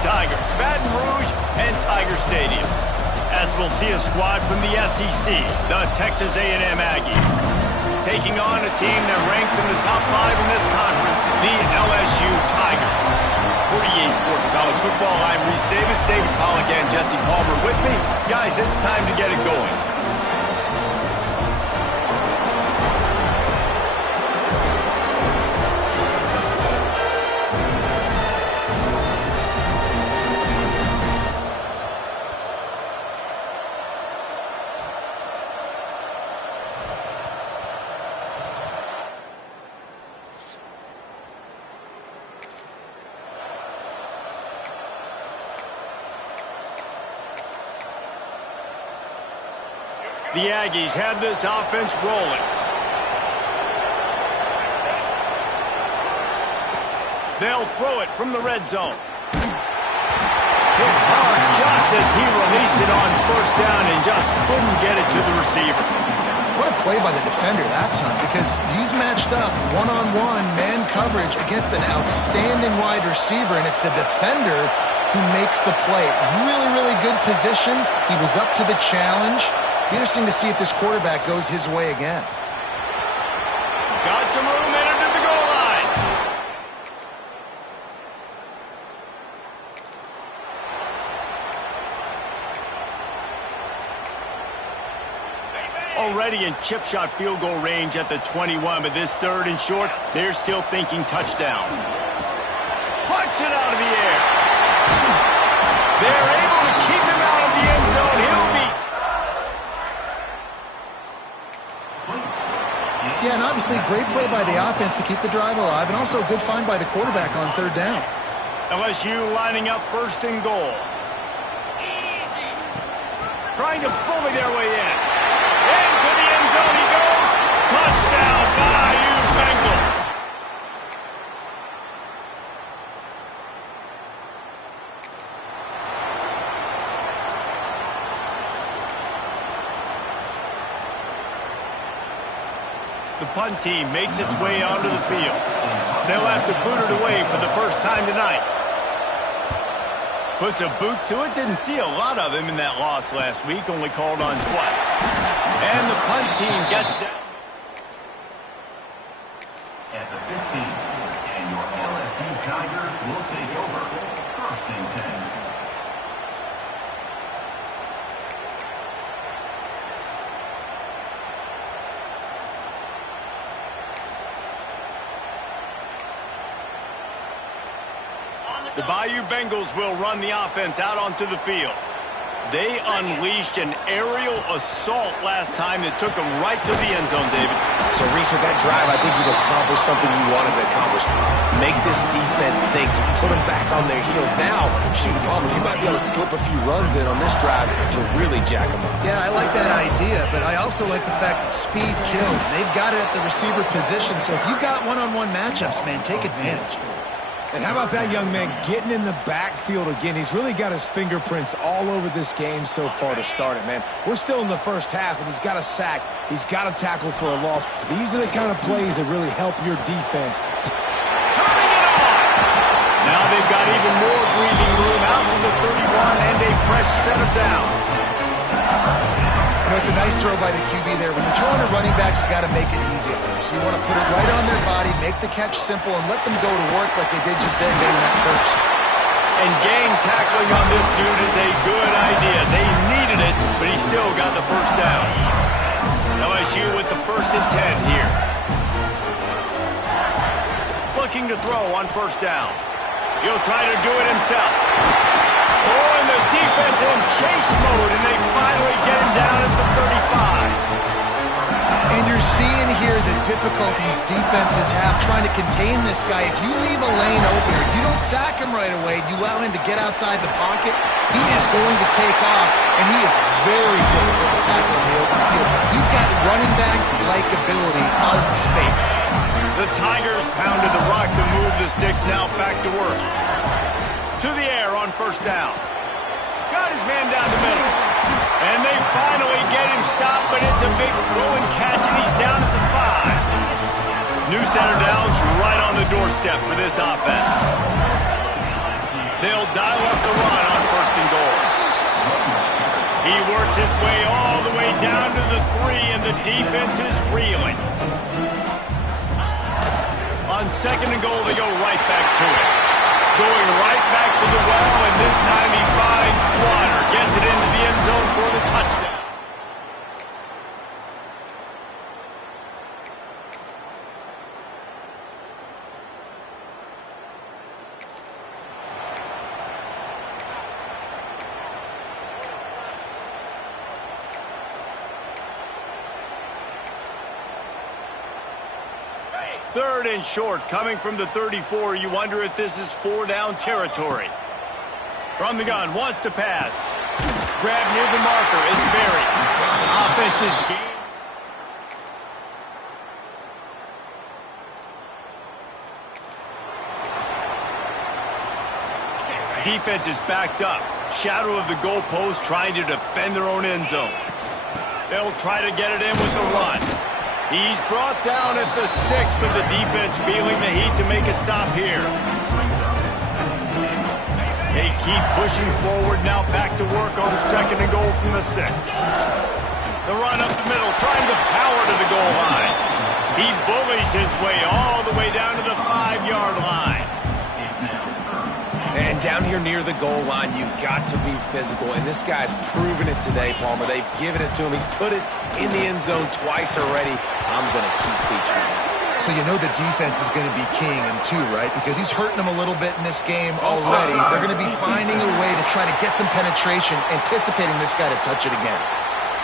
Tigers, Baton Rouge, and Tiger Stadium. As we'll see a squad from the SEC, the Texas A&M Aggies, taking on a team that ranks in the top 5 in this conference, the LSU Tigers. For EA Sports College Football, I'm Reese Davis, David Pollack, and Jesse Palmer with me. Guys, it's time to get it going. The Aggies have this offense rolling. They'll throw it from the red zone. Hit hard just as he released it on first down and just couldn't get it to the receiver. What a play by the defender that time, because he's matched up one-on-one man coverage against an outstanding wide receiver, and it's the defender who makes the play. Really, really good position. He was up to the challenge. Interesting to see if this quarterback goes his way again. Got some room, entered to the goal line. Already in chip shot field goal range at the 21, but this third and short, they're still thinking touchdown. Puts it out of the air. They're able to keep him out of the end zone. He'll be... Yeah, and obviously great play by the offense to keep the drive alive, and also a good find by the quarterback on third down. LSU lining up first and goal. Trying to bully their way in. Into the end zone he goes. Touchdown, Bayou Bengals. The punt team makes its way onto the field. They'll have to boot it away for the first time tonight. Puts a boot to it. Didn't see a lot of him in that loss last week. Only called on twice. And the punt team gets down. At the 15, and your LSU Tigers will take over. First and 10. The Bayou Bengals will run the offense out onto the field. They unleashed an aerial assault last time that took them right to the end zone, David. So, Reese, with that drive, I think you've accomplished something you wanted to accomplish. Make this defense think. Put them back on their heels. Now, shoot, Palmer, you might be able to slip a few runs in on this drive to really jack them up. Yeah, I like that idea, but I also like the fact that speed kills. They've got it at the receiver position, so if you've got one-on-one matchups, man, take advantage. And how about that young man getting in the backfield again? He's really got his fingerprints all over this game so far to start it, man. We're still in the first half, and he's got a sack. He's got a tackle for a loss. These are the kind of plays that really help your defense. Turning it on! Now they've got even more breathing room out to the 31 and a fresh set of downs. You know, it's a nice throw by the QB there. When you're throwing at running backs, you got to make it easy on them. So you want to put it right on their body, make the catch simple, and let them go to work like they did just there getting that first. And gang tackling on this dude is a good idea. They needed it, but he still got the first down. LSU with the first and 10 here. Looking to throw on first down. He'll try to do it himself. Oh, and the defense in chase mode, and they finally get him down at the 35. And you're seeing here the difficulties defenses have trying to contain this guy. If you leave a lane open, or you don't sack him right away, you allow him to get outside the pocket, he is going to take off, and he is very difficult to tackle in the open field. He's got running back-like ability out in space. The Tigers pounded the rock to move the sticks, now back to work. To the air on first down. Got his man down the middle. And they finally get him stopped, but it's a big throw and catch, and he's down at the 5. New set of downs right on the doorstep for this offense. They'll dial up the run on 1st and goal. He works his way all the way down to the 3, and the defense is reeling. On 2nd and goal, they go right back to it. Going right back to the well, and this time he finds water. Gets it into the end zone for the touchdown. Third and short, coming from the 34. You wonder if this is 4-down territory. From the gun, wants to pass. Grab near the marker is buried. Offense is game. Defense is backed up. Shadow of the goalpost trying to defend their own end zone. They'll try to get it in with the run. He's brought down at the 6, but the defense feeling the heat to make a stop here. They keep pushing forward, now back to work on 2nd and goal from the 6. The run up the middle, trying to power to the goal line. He bullies his way all the way down to the 5-yard line. And down here near the goal line, you've got to be physical. And this guy's proven it today, Palmer. They've given it to him. He's put it in the end zone twice already. I'm going to keep featuring him. So you know the defense is going to be keying him too, right? Because he's hurting them a little bit in this game already. They're going to be finding a way to try to get some penetration, anticipating this guy to touch it again.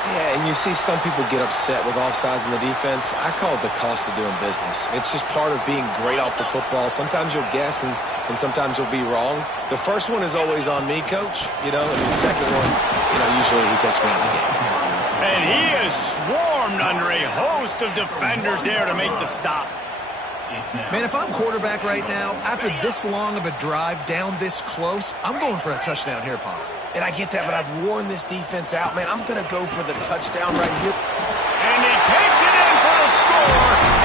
Yeah, and you see some people get upset with offsides in the defense. I call it the cost of doing business. It's just part of being great off the football. Sometimes you'll guess and sometimes you'll be wrong. The first one is always on me, Coach, and the second one, usually he takes me out of the game. And he is swarmed under a host of defenders there to make the stop. Man, if I'm quarterback right now, after this long of a drive down this close, I'm going for a touchdown here, Pop. And I get that, but I've worn this defense out, man. I'm going to go for the touchdown right here. And he takes it in for the score.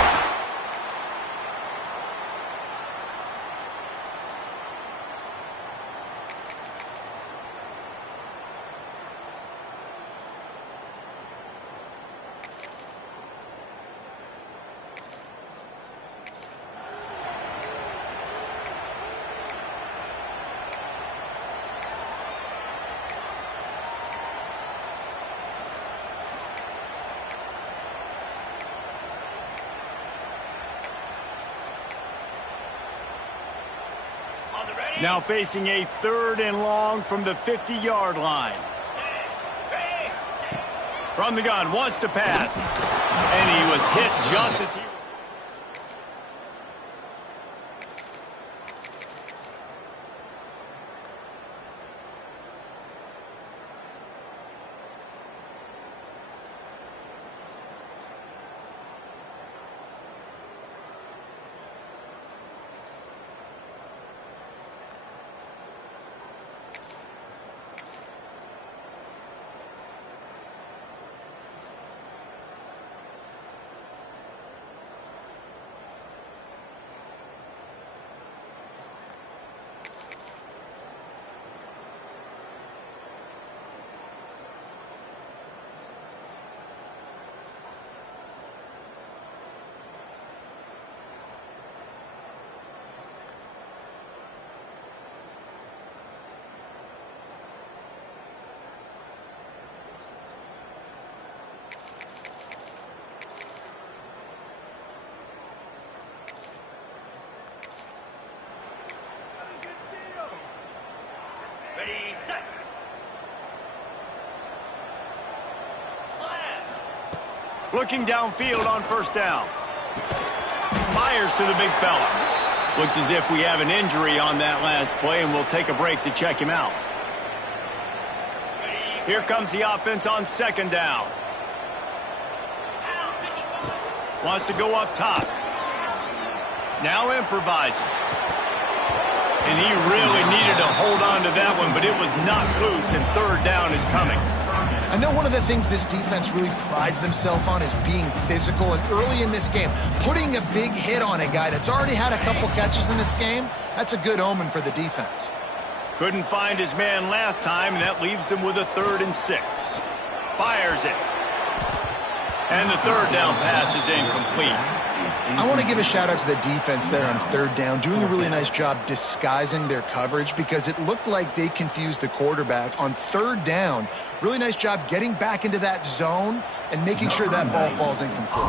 Now facing a 3rd and long from the 50-yard line. From the gun, wants to pass. And he was hit just as he... Looking downfield on 1st down. Fires to the big fella. Looks as if we have an injury on that last play, and we'll take a break to check him out. Here comes the offense on 2nd down. Wants to go up top. Now improvising. And he really needed to hold on to that one, but it was not loose, and 3rd down is coming. I know one of the things this defense really prides themselves on is being physical, and early in this game, putting a big hit on a guy that's already had a couple catches in this game, that's a good omen for the defense. Couldn't find his man last time, and that leaves him with a 3rd and 6. Fires it. And the 3rd down pass is incomplete. I want to give a shout-out to the defense there on 3rd down, doing a really nice job disguising their coverage because it looked like they confused the quarterback on 3rd down. Really nice job getting back into that zone and making sure that ball falls incomplete.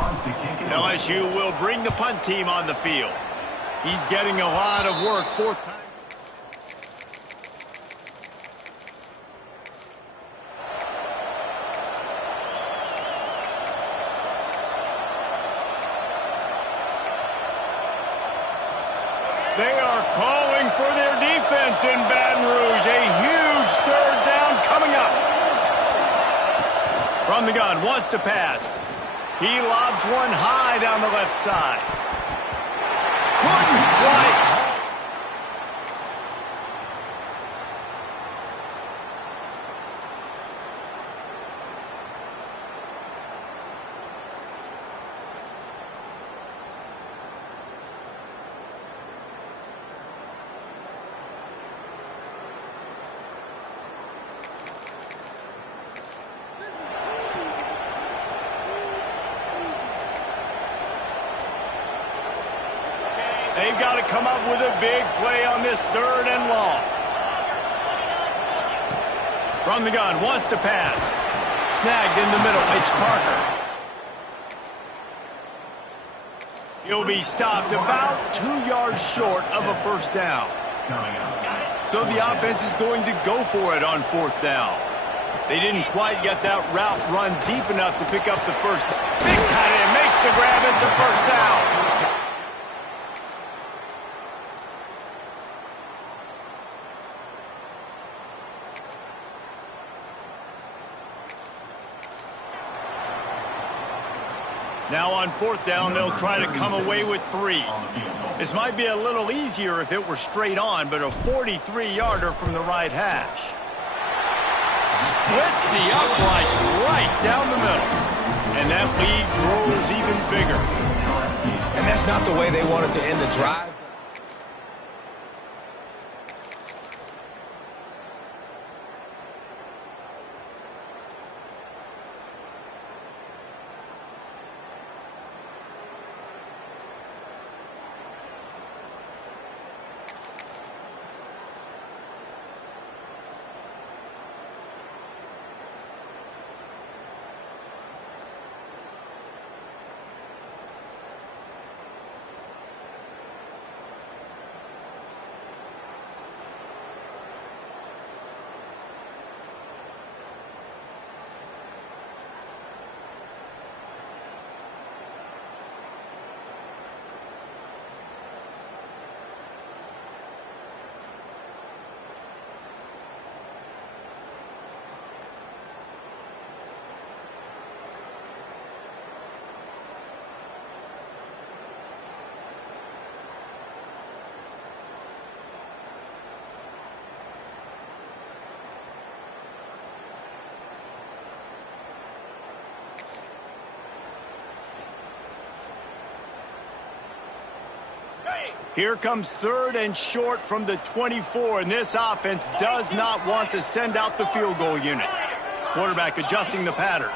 LSU will bring the punt team on the field. He's getting a lot of work. 4th time. They are calling for their defense in Baton Rouge. A huge 3rd down coming up. From the gun, wants to pass. He lobs one high down the left side. Couldn't quite. They've got to come up with a big play on this 3rd and long. From the gun, wants to pass. Snagged in the middle, it's Parker. He'll be stopped about 2 yards short of a 1st down. So the offense is going to go for it on 4th down. They didn't quite get that route run deep enough to pick up the 1st. Big tight end makes the grab, it's a 1st down. Now on 4th down, they'll try to come away with 3. This might be a little easier if it were straight on, but a 43-yarder from the right hash. Splits the uprights right down the middle. And that lead grows even bigger. And that's not the way they wanted to end the drive. Here comes 3rd and short from the 24, and this offense does not want to send out the field goal unit. Quarterback adjusting the pattern.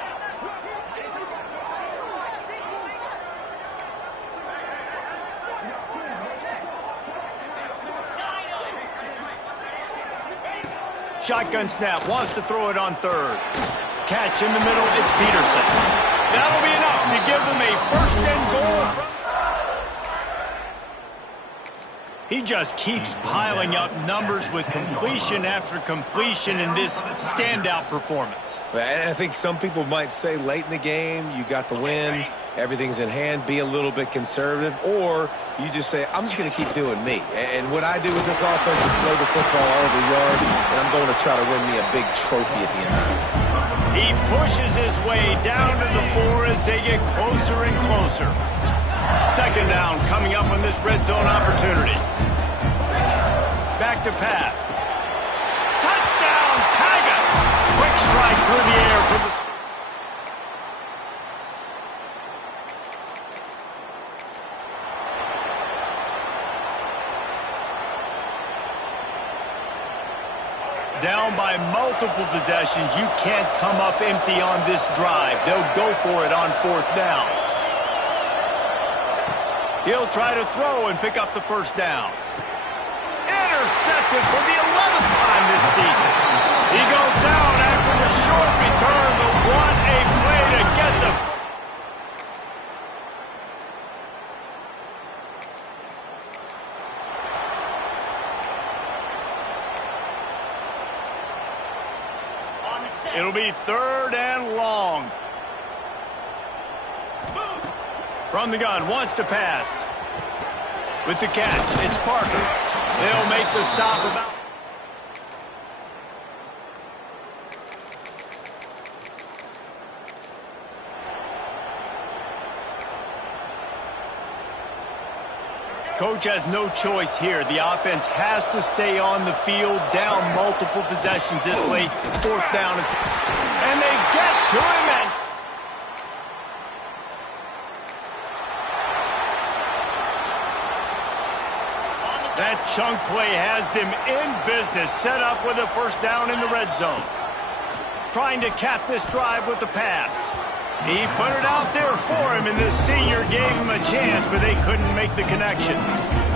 Shotgun snap, wants to throw it on 3rd. Catch in the middle, it's Peterson. That'll be enough to give them a 1st and goal from... He just keeps piling up numbers with completion after completion in this standout performance. And I think some people might say late in the game, you got the win, everything's in hand, be a little bit conservative, or you just say, I'm just going to keep doing me. And what I do with this offense is throw the football all over the yard, and I'm going to try to win me a big trophy at the end of it. He pushes his way down to the 4 as they get closer and closer. 2nd down coming up on this red zone opportunity. Back to pass. Touchdown, Tigers! Quick strike through the air from the... Down by multiple possessions, you can't come up empty on this drive. They'll go for it on 4th down. He'll try to throw and pick up the first down. Intercepted for the 11th time this season. He goes down after the short return, but what a play to get them. It'll be 3rd and long. From the gun, wants to pass. With the catch, it's Parker. They'll make the stop about... Coach has no choice here. The offense has to stay on the field, down multiple possessions this late. 4th down. And they get to him. And that chunk play has them in business, set up with a first down in the red zone. Trying to cap this drive with the pass. He put it out there for him, and this senior gave him a chance, but they couldn't make the connection.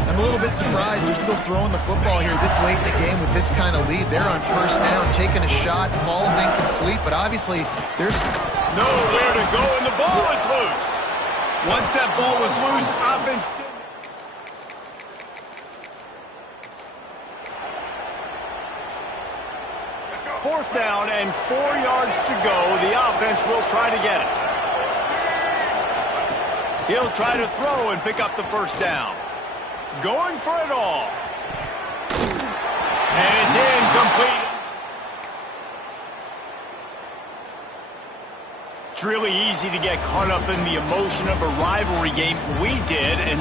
I'm a little bit surprised they're still throwing the football here this late in the game with this kind of lead. They're on 1st down, taking a shot, falls incomplete, but obviously there's nowhere to go, and the ball is loose. Once that ball was loose, offense didn't. 4th down and 4 yards to go. The offense will try to get it. He'll try to throw and pick up the first down. Going for it all. And it's incomplete. It's really easy to get caught up in the emotion of a rivalry game. We did, and